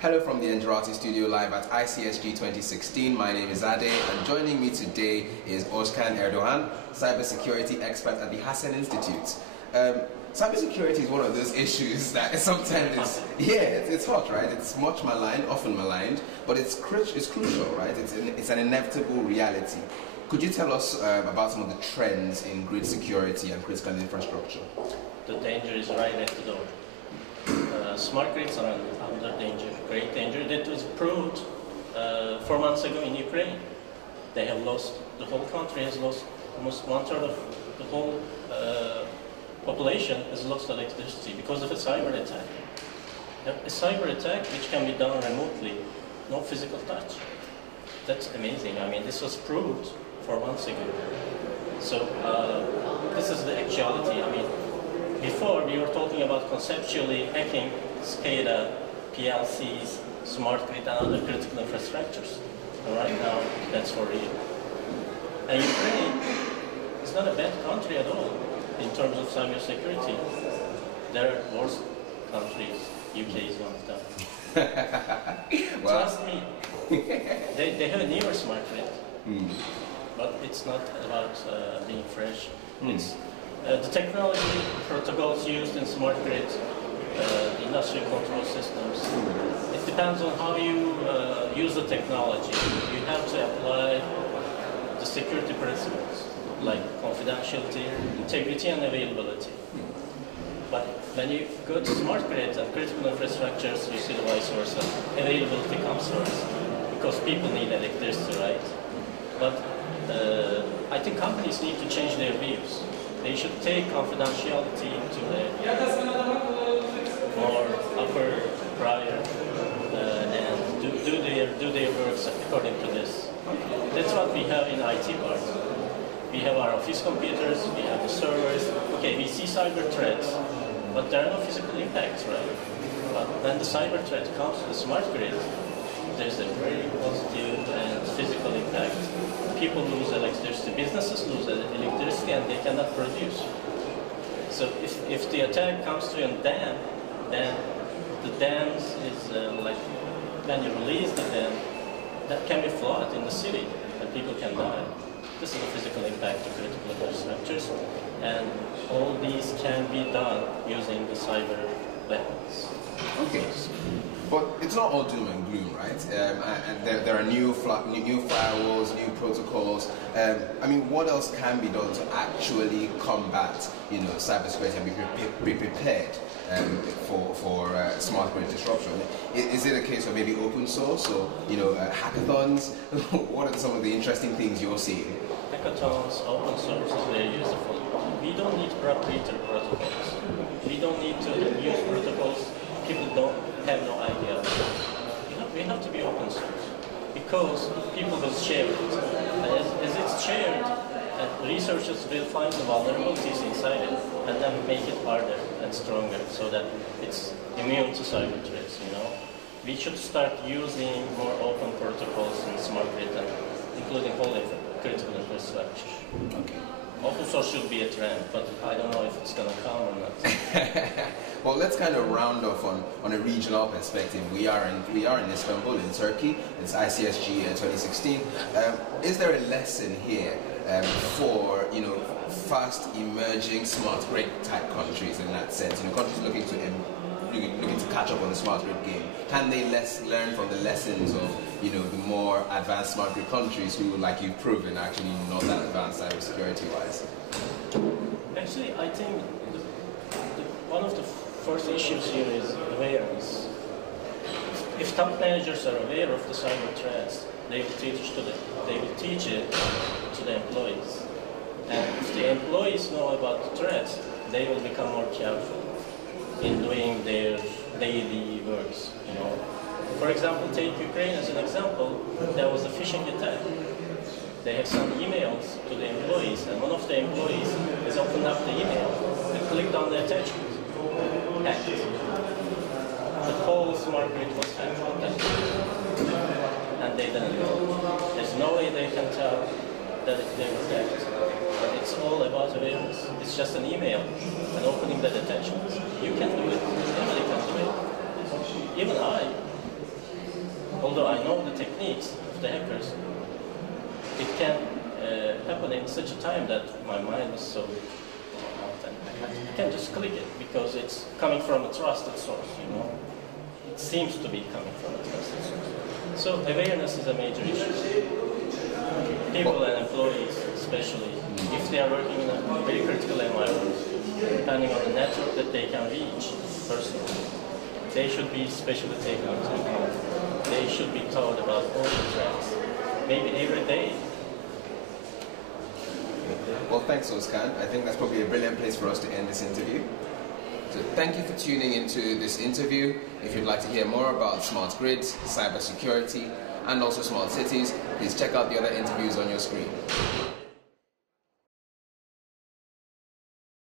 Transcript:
Hello from the Engerati studio live at ICSG 2016. My name is Ade, and joining me today is Özkan Erdoğan, cybersecurity expert at the Hazen Institute. Cybersecurity is one of those issues that sometimes it's hot, right? It's much maligned, often maligned, but it's crucial, right? It's an inevitable reality. Could you tell us about some of the trends in grid security and critical infrastructure? The danger is right at the door. Smart grids are under danger, great danger. That was proved 4 months ago in Ukraine. They have lost, the whole country has lost almost 1/3 of the whole population has lost electricity because of a cyber attack. A cyber attack which can be done remotely, no physical touch. That's amazing. I mean, this was proved 4 months ago. So this is the actuality. I mean, before we were talking about conceptually hacking SCADA, PLCs, smart grid and other critical infrastructures. And right now, that's for real. And Ukraine is not a bad country at all in terms of cybersecurity. There are worse countries. UK is one of them. Well, trust me. They have a newer smart grid. But it's not about being fresh. It's the technology protocols used in smart grids, the industrial control systems. It depends on how you use the technology. You have to apply the security principles like confidentiality, integrity, and availability. But when you go to smart grids and critical infrastructures, you see the vice versa. Availability comes first because people need electricity, right? But I think companies need to change their views. They should take confidentiality to a more upper prior and do their works according to this. That's what we have in IT part. We have our office computers, we have the servers. Okay, we see cyber threats, but there are no physical impacts, right? But when the cyber threat comes to the smart grid, there's a very positive and physical impact. People lose electricity, businesses lose electricity, and they cannot produce. So if the attack comes to a dam, then the dams is like when you release the dam, that can be flooded in the city, and people can die. This is the physical impact of critical infrastructures, and all these can be done using the cyber weapons. Okay. But it's not all doom and gloom, right? And there are new firewalls, new protocols. I mean, what else can be done to actually combat, cybersecurity and be prepared for smart grid disruption? Is it a case of maybe open source or hackathons? What are some of the interesting things you're seeing? Hackathons, open source is very useful. We don't need proprietary protocols. We don't need to use protocols people have no idea. We have to be open source because people will share it. And as it's shared, researchers will find the vulnerabilities inside it and then make it harder and stronger so that it's immune to cyber threats. We should start using more open protocols in smart grid, including whole critical infrastructure. Okay. Open source should be a trend, but I don't know if it's going to come or not. Well, let's kind of round off on a regional perspective. We are in Istanbul, in Turkey. It's ICSG 2016. Is there a lesson here for fast emerging smart grid type countries in that sense? Countries looking to catch up on the smart grid game. Can they learn from the lessons of the more advanced smart grid countries who, like you've proven, are actually not that advanced cybersecurity wise? Actually, I think one of the first issues here is awareness. If top managers are aware of the cyber threats, they will teach it to the employees. And if the employees know about the threats, they will become more careful in doing their daily works. For example, take Ukraine as an example. There was a phishing attack. They have sent emails to the employees, and one of the employees has opened up the email and clicked on the attachment. Hacked. The whole smart grid was hacked on that. And they didn't know. There's no way they can tell that they were hacked. But it's all about awareness. It's just an email and opening that attachment. You can do it. Anybody can do it. Even I. I know the techniques of the hackers, it can happen in such a time that my mind is so out and I can just click it because it's coming from a trusted source, you know. It seems to be coming from a trusted source. So awareness is a major issue. People and employees especially, if they are working in a very critical environment, depending on the network that they can reach personally, they should be specially taken into account. They should be taught about all the threats, maybe every day. Well, thanks, Özkan. I think that's probably a brilliant place for us to end this interview. So thank you for tuning into this interview. If you'd like to hear more about smart grids, cybersecurity, and also smart cities, please check out the other interviews on your screen.